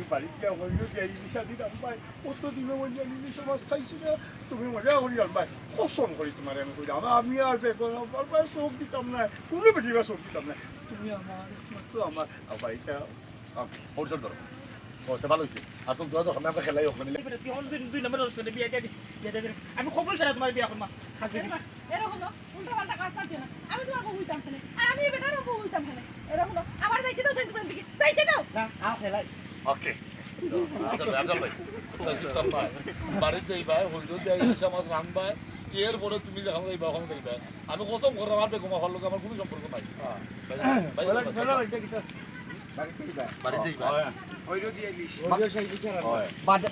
আমি বাড়িতে গিয়ে হইল যে এই বিষা দিলাম ভাই কত দিনে বলছি আমি ইলিশ মাছ খাইছি না তুমি মজা করি আর ভাই পছন্দ করি তোমার আমি কইলাম আমি আর বেকন ভাই চোখ দিতাম না কোনো বেটিবা চোখ দিতাম না তুমি আমার একমাত্র আমার বাড়িটা পরিচয় ধরো ভালো হয়েছে আর তো দোয়া যখন আমরা খেলাই ওখানে দুই নম্বর আমি খবর ছাড়া তোমার বিয়া করবো এরকম উল্টা পাল্টা কাজ পারছি না আমি তোমাকে বুঝতাম ফেলে আর আমি বেটারও বুঝতাম ফেলে এরকম আমার যাইতে দাও সেন্টিমেন্ট দিকে যাইতে দাও না আও খেলাই ওকে বাড়িতে যাইবা হইল দেয় ইলিশ মাছ রানবা এরপরে তুমি যখন যাইবা ওখানে যাইবা আমি কসম করে আমার বেগম আমার লোক আমার কোনো সম্পর্ক নাই বাড়িতে যাইবা হইল দিয়ে ইলিশ বাদে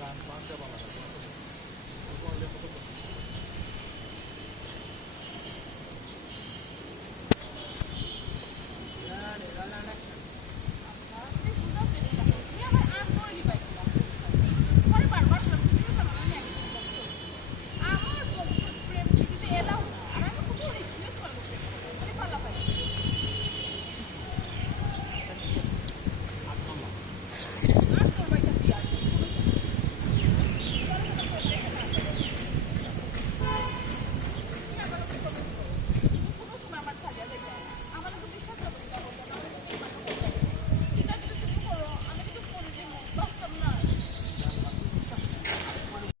গান পাঁচটা বাংলা